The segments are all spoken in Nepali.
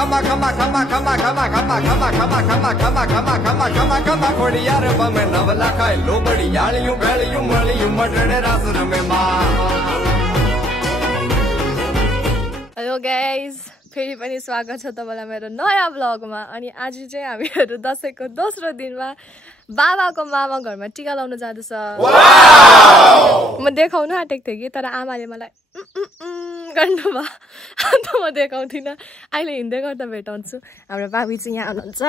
हेलो गाइज, फेरि पनि स्वागत छ तपाईलाई मेरो नयाँ ब्लगमा। अनि आज चाहिँ हामीहरू दशैंको दोस्रो दिनमा बाबाको मामा घरमा टिका लाउन जाँदैछ। म देखाउन आँटेको थिएँ कि तर आमाले मलाई गर्नुभयो, अन्त म देखाउँदिनँ। अहिले हिँड्दै गर्दा भेटाउँछु। हाम्रो बाबी चाहिँ यहाँ हुनुहुन्छ।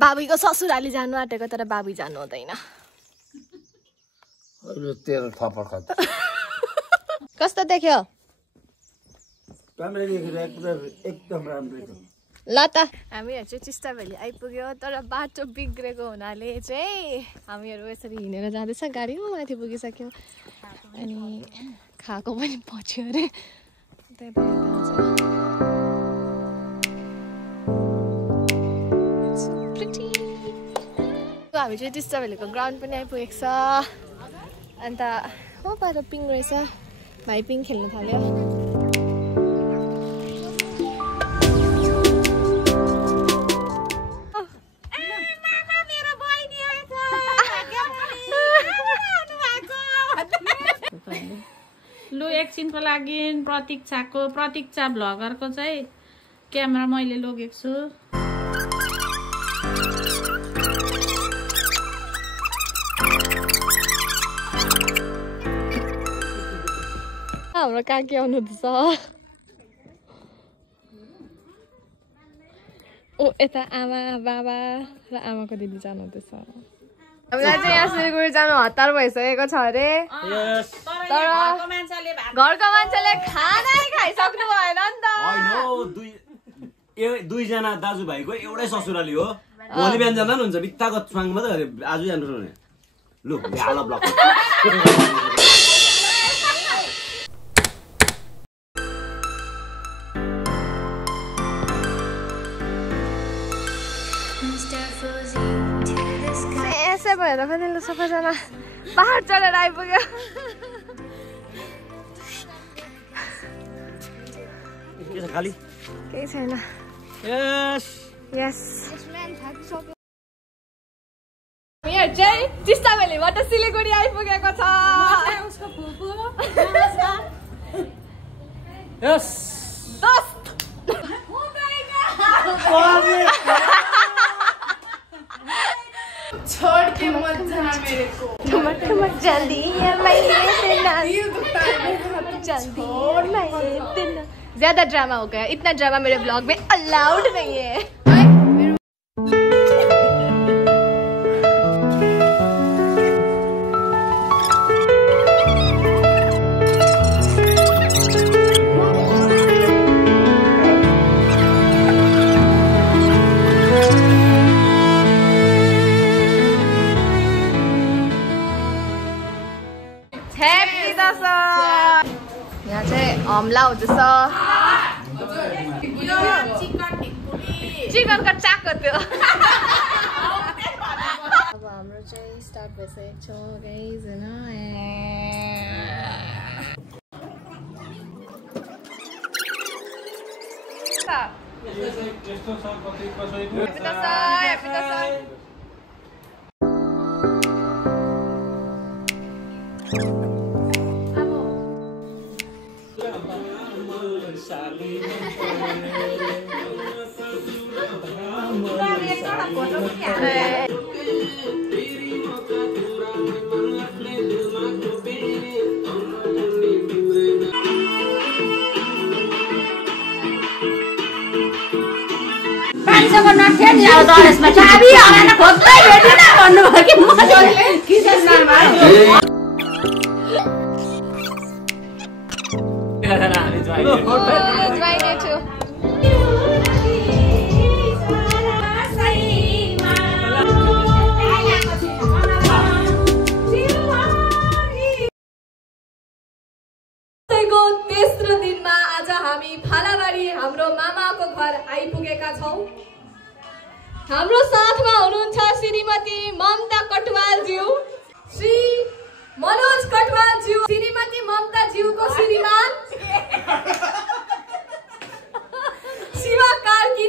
बाबीको ससुराली जानु आँटेको तर बाबी जानु हुँदैन। कस्तो देख्यो? एकदम राम्रो ल त हामीहरू चाहिँ टिस्टा भ्याली आइपुग्यो, तर बाटो बिग्रेको हुनाले चाहिँ हामीहरू यसरी हिँडेर जाँदैछ। गाडीमा माथि पुगिसक्यो अनि खाएको पनि पच्यो अरे। हामी चाहिँ टिस्टा भ्यालीको ग्राउन्ड पनि आइपुगेको छ। अन्त हो पर पिङ रहेछ, भाइ पिङ खेल्नु थाल्यो। लु एकछिनको लागि प्रतीक्षा भ्लगरको चाहिँ क्यामेरा मैले लगेको छु। हाम्रो काकी आउनुहुँदैछ। ओ यता आमा बाबा र आमाको दिदी जानुहुँदैछ। हामीलाई चाहिँ यहाँ सिलगढी जानु हतार भइसकेको छ अरे। तर घरको मान्छेले खानै खाइसक्नु भएन नि त। दुईजना दाजुभाइको एउटै ससुराली हो। भोलि बिहान जाँदा पनि हुन्छ, बित्ताको छुवाङ मात्रै आज जानु भने लु हाल ब्लक। यसै भएर पनि लु सबैजना पहाड चढेर आइपुग्यो। खाली केही छैन। यस हामीहरू चाहिँ टिस्टा भ्यालीबाट सिलगढी आइपुगेको छ। छोड़ के मत जाना मेरे को, मत जल्दी ज्यादा ड्रामा हो गया। इतना ड्रामा मेरे ब्लॉग में अलाउड नहीं है। यहाँ चाहिँ हमला हुँदैछ। चिकनको चाको त्यो। अब हाम्रो चाहिँ स्टार्ट भइसकेको छ गाइज होइन। चाबी हराएर खोज्दै भेटेन भन्नुभयो कि तेस्रो दिनमा आज हामी फालाबारी हाम्रो मामाको घर आइपुगेका छौं। हाम्रो साथमा हुनुहुन्छ श्रीमती ममता कटवालज्यू, श्री मनोज कटवालज्यू, श्रीमती ममता ज्यूको श्रीमान शिवा कार्की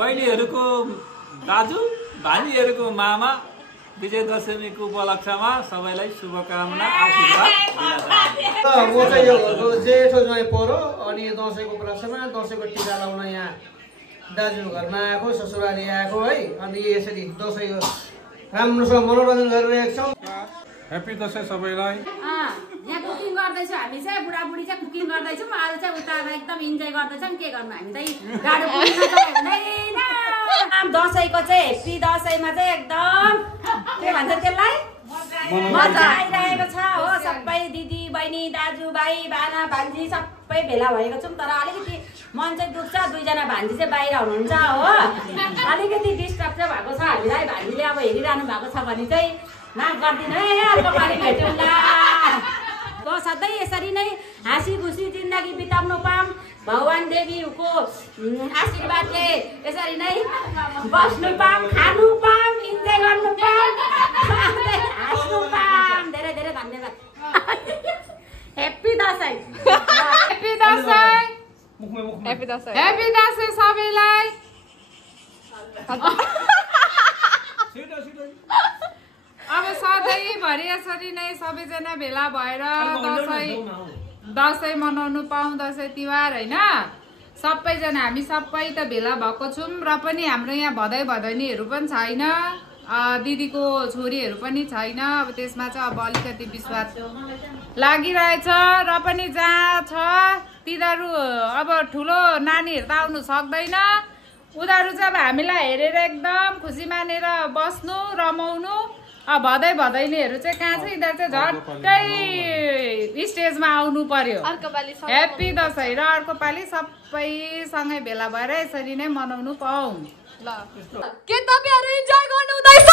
बहिनीहरूको दाजु भानीहरूको मामा विजय दशमीको उपलक्ष्यमा सबैलाई शुभकामना आशीर्वाद म चाहिँ यो घरको जेठो ज्वाइँ परो अनि दसैँको उपलक्ष्यमा दसैँको टिका लाउन यहाँ दाजु घरमा आएको ससुराली आएको है अनि यसरी दसैँ राम्रोसँग मनोरञ्जन गरिरहेको छौँ। ह्याप्पी दसैँ सबैलाई। यहाँ कुकिङ गर्दैछौँ हामी चाहिँ बुढाबुढी चाहिँ कुकिङ गर्दैछौँ आज चाहिँ उता एकदम इन्जोय गर्दैछौँ के गर्नु हामी चाहिँ गाडो दसैँको चाहिँ हेप्पी दसैँमा चाहिँ एकदम के भन्छ त्यसलाई मजा आइरहेको छ हो सबै दिदी बहिनी दाजुभाइ बाना भान्जी सबै भेला भएको छौँ तर अलिकति मन चाहिँ दुख्छ दुईजना भान्जी चाहिँ बाहिर हुनुहुन्छ हो अलिकति डिस्टर्ब चाहिँ भएको छ हामीलाई भान्जीले अब हेरिरहनु भएको छ भने चाहिँ माफ गरिदिनु है अर्को पालि भेटौँला सधैँ यसरी नै हाँसी खुसी जिन्दगी बिताउनु पाऊँ भगवान देवीको आशीर्वादले यसरी नै बस्नु पाऊँ खानु पाऊँ इन्जोय गर्नु पाऊँ हाँस्नु पाऊँ धेरै धेरै धन्यवाद happy Dashain happy Dashain happy Dashain happy Dashain सबैलाई। अब सधैँभरि यसरी नै सबैजना भेला भएर दसैँ मनाउनु पाऊँ दसैँ तिहार होइन सबैजना हामी सबै त भेला भएको छौँ र पनि हाम्रो यहाँ भदै भदैनीहरू पनि छैन दिदीको छोरीहरू पनि छैन अब त्यसमा चाहिँ अब अलिकति विश्वास लागिरहेछ र पनि जहाँ छ तिनीहरू अब ठुलो नानीहरू त आउनु सक्दैन उनीहरू चाहिँ अब हामीलाई हेरेर एकदम खुसी मानेर बस्नु रमाउनु भदै भदैनीहरू चाहिँ कहाँ छ यिनीहरू चाहिँ झट्टै स्टेजमा आउनु पर्यो ह्याप्पी दसैँ र अर्को पालि सबैसँगै भेला भएर यसरी नै मनाउनु पाऊँ। ल के तपाईहरु इन्जोय गर्नु हुँदैछ?